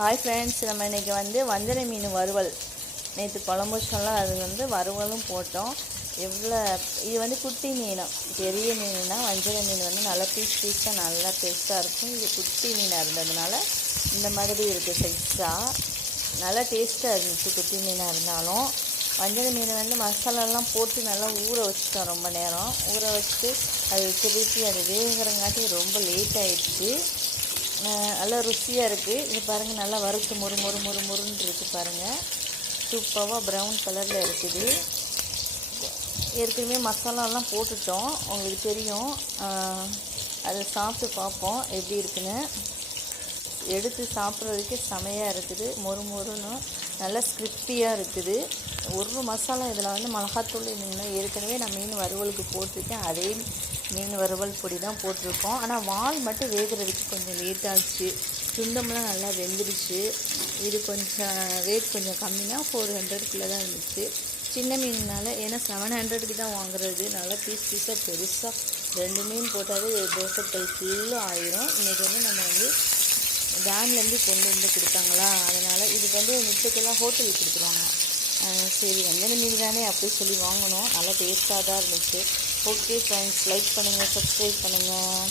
Hi friends, நம்ம இன்றைக்கி வஞ்சரை மீன் வறுவல் நேற்று குழம்பு வச்சோம்ல, அது வறுவலும் போட்டோம். இது குட்டி மீன், பெரிய மீனுனா வஞ்சரை மீன் நல்லா பீஸாக நல்லா பெருசாக இருக்கும். இது குட்டி மீனாக இருந்ததுனால இந்த மாதிரி இருக்குது சைஸாக. நல்லா டேஸ்ட்டாக இருந்துச்சு குட்டி மீனாக இருந்தாலும். வஞ்சரை மீன் மசாலாலாம் போட்டு நல்லா ஊற வச்சுட்டோம். ரொம்ப நேரம் ஊற வச்சுட்டு அது திருப்பி அது வேகிறங்காட்டி ரொம்ப லேட் ஆகிடுச்சு. நல்லா ருசியாக இருக்குது. இது பாருங்கள், நல்லா வறுத்து முறுன்னு இருக்குது பாருங்கள். சூப்பராக ப்ரௌன் கலரில் இருக்குது. ஏற்கனவே மசாலாலாம் போட்டுட்டோம், உங்களுக்கு தெரியும். அதை சாப்பிட்டு பார்ப்போம் எப்படி இருக்குன்னு. எடுத்து சாப்பிட்றதுக்கே செமையாக இருக்குது. மொறுன்னு நல்லா ஸ்கிரிப்பியாக இருக்குது. ஒரு மசாலா இதில் மிளகாத்தூள் இன்னும் ஏற்கனவே நான் மீன் வறுவலுக்கு போட்டிருக்கேன். அதே மீன் வறுவல் பொடி தான் போட்டிருக்கோம். ஆனால் வால் மட்டும் வேகிறதுக்கு கொஞ்சம் லேட்டாகிடுச்சு. சுண்டமெல்லாம் நல்லா வெந்துடுச்சு. இது கொஞ்சம் ரேட் கொஞ்சம் கம்மியாக 400 தான் இருந்துச்சு. சின்ன மீன்னால, ஏன்னா 700க்கு தான் வாங்குறது. நல்லா பீஸாக பெருசாக 2 மீன் போட்டாலே தோசைக்கல் ஃபுல்லாக ஆயிரும். இன்றைக்கி நம்ம டேம்லேருந்து கொண்டு கொடுத்தாங்களா, அதனால் இது முட்டைக்கெல்லாம் ஹோட்டலுக்கு கொடுத்துருவாங்க. சரி, வஞ்சரை மீன் தானே அப்படி சொல்லி வாங்கினோம். நல்லா டேஸ்ட்டாக தான் இருந்துச்சு. ஓகே ஃப்ரெண்ட்ஸ், லைக் பண்ணுங்கள், சப்ஸ்கிரைப் பண்ணுங்கள்.